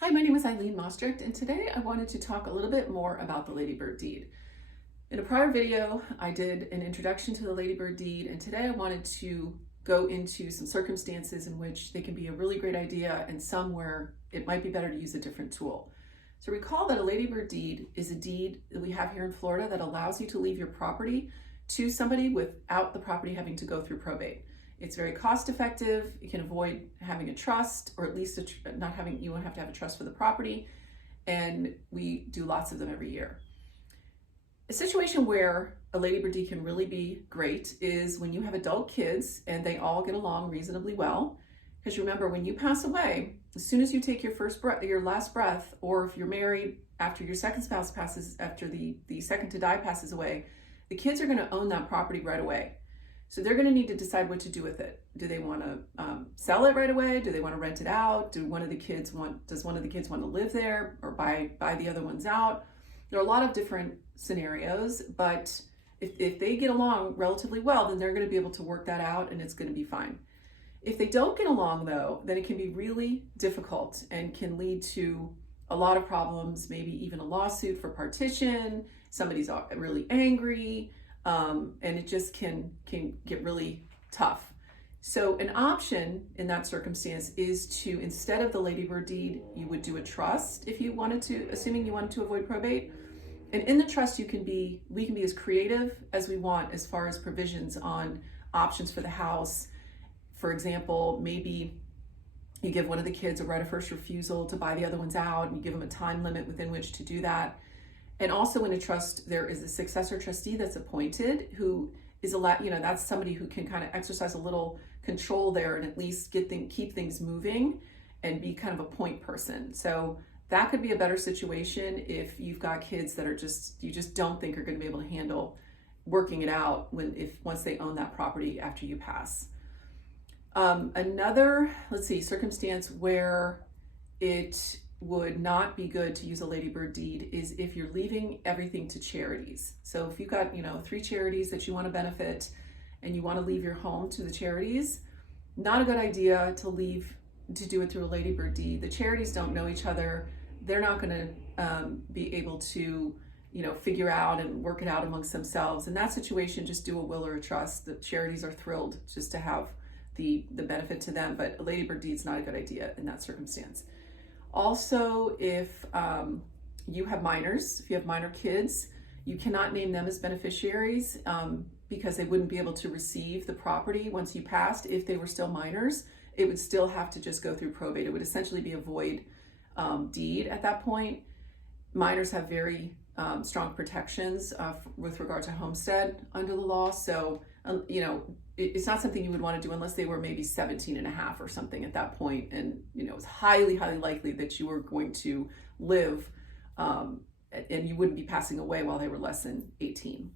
Hi, my name is Eileen Mostricht, and today I wanted to talk a little bit more about the Ladybird deed. In a prior video, I did an introduction to the Ladybird deed, and today I wanted to go into some circumstances in which they can be a really great idea and some where it might be better to use a different tool. So recall that a Ladybird deed is a deed that we have here in Florida that allows you to leave your property to somebody without the property having to go through probate. It's very cost effective. You can avoid having a trust, or at least you won't have to have a trust for the property. And we do lots of them every year. A situation where a Ladybird deed can really be great is when you have adult kids and they all get along reasonably well. Because remember, when you pass away, as soon as you take your last breath, or if you're married after your second spouse passes, after the second to die passes away, the kids are going to own that property right away. So they're going to need to decide what to do with it. Do they want to sell it right away? Do they want to rent it out? Does one of the kids want to live there or buy the other ones out? There are a lot of different scenarios, but if they get along relatively well, then they're going to be able to work that out and it's going to be fine. If they don't get along though, then it can be really difficult and can lead to a lot of problems, maybe even a lawsuit for partition. Somebody's really angry. And it just can get really tough. So an option in that circumstance is to, instead of the Ladybird deed, you would do a trust if you wanted to, assuming you wanted to avoid probate. And in the trust, we can be as creative as we want as far as provisions on options for the house. For example, maybe you give one of the kids a right of first refusal to buy the other ones out, and you give them a time limit within which to do that. And also in a trust, there is a successor trustee that's appointed who is that's somebody who can kind of exercise a little control there and at least keep things moving and be kind of a point person. So that could be a better situation if you've got kids that are you just don't think are going to be able to handle working it out once they own that property after you pass. Another, circumstance where it would not be good to use a Ladybird deed is if you're leaving everything to charities. So if you've got 3 charities that you want to benefit and you want to leave your home to the charities, not a good idea to do it through a Ladybird deed. The charities don't know each other. They're not going to be able to figure out and work it out amongst themselves. In that situation, just do a will or a trust. The charities are thrilled just to have the benefit to them, but a Ladybird deed is not a good idea in that circumstance. Also, if you have minors, if you have minor kids, you cannot name them as beneficiaries because they wouldn't be able to receive the property once you passed. If they were still minors, it would still have to just go through probate. It would essentially be a void deed at that point. Minors have very strong protections with regard to homestead under the law. So, it's not something you would want to do unless they were maybe 17 and a half or something at that point. And, it's highly, highly likely that you were going to live and you wouldn't be passing away while they were less than 18.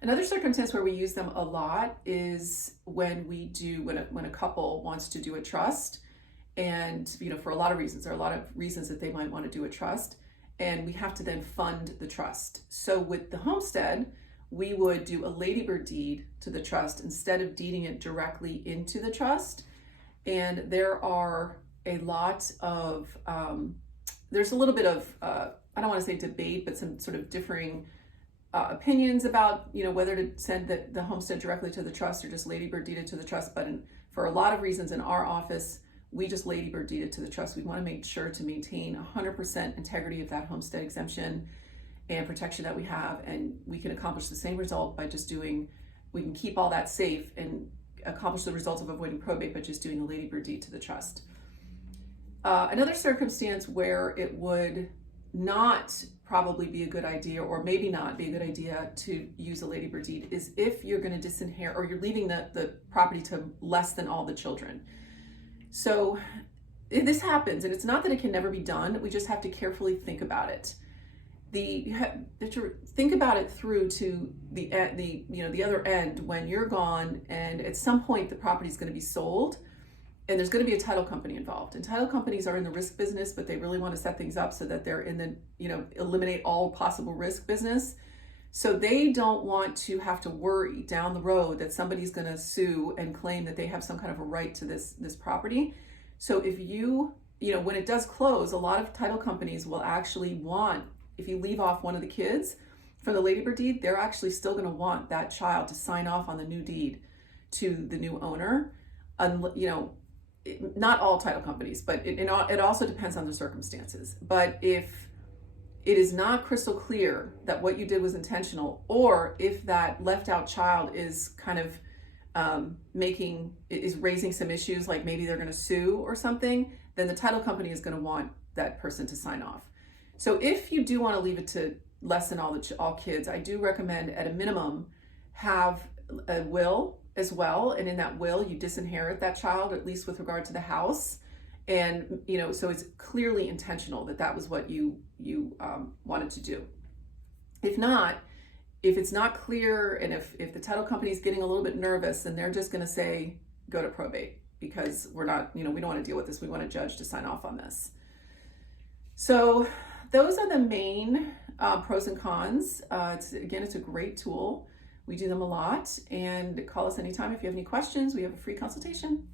Another circumstance where we use them a lot is when a couple wants to do a trust. And, for a lot of reasons, there are a lot of reasons that they might want to do a trust. And we have to then fund the trust. So with the homestead, we would do a Ladybird deed to the trust instead of deeding it directly into the trust. And there are a lot of, there's a little bit of, I don't want to say debate, but some sort of differing opinions about, whether to send the homestead directly to the trust or just Ladybird deed it to the trust. But for a lot of reasons in our office, we just Ladybird deed it to the trust. We want to make sure to maintain 100% integrity of that homestead exemption and protection that we have, and we can accomplish the same result by we can keep all that safe and accomplish the results of avoiding probate by just doing a Ladybird deed to the trust. Another circumstance where it would not probably be a good idea, or maybe not be a good idea to use a Ladybird deed, is if you're going to disinherit or you're leaving the property to less than all the children. So this happens, and it's not that it can never be done. We just have to carefully think about it. You have to think about it through to the other end when you're gone, and at some point the property is going to be sold, and there's going to be a title company involved. And title companies are in the risk business, but they really want to set things up so that they're in the eliminate all possible risk business. So they don't want to have to worry down the road that somebody's going to sue and claim that they have some kind of a right to this property. So if you when it does close, a lot of title companies will actually want, if you leave off one of the kids from the Ladybird deed, they're actually still going to want that child to sign off on the new deed to the new owner. Not all title companies, but it also depends on the circumstances. But if it is not crystal clear that what you did was intentional, or if that left out child is kind of raising some issues, like maybe they're going to sue or something, then the title company is going to want that person to sign off. So if you do want to leave it to less than all kids, I do recommend at a minimum have a will as well, and in that will you disinherit that child, at least with regard to the house, and so it's clearly intentional that was what you wanted to do. If it's not clear, and if the title company is getting a little bit nervous, then they're just going to say go to probate, because we don't want to deal with this. We want a judge to sign off on this. So those are the main pros and cons. It's a great tool. We do them a lot, and call us anytime if you have any questions. We have a free consultation.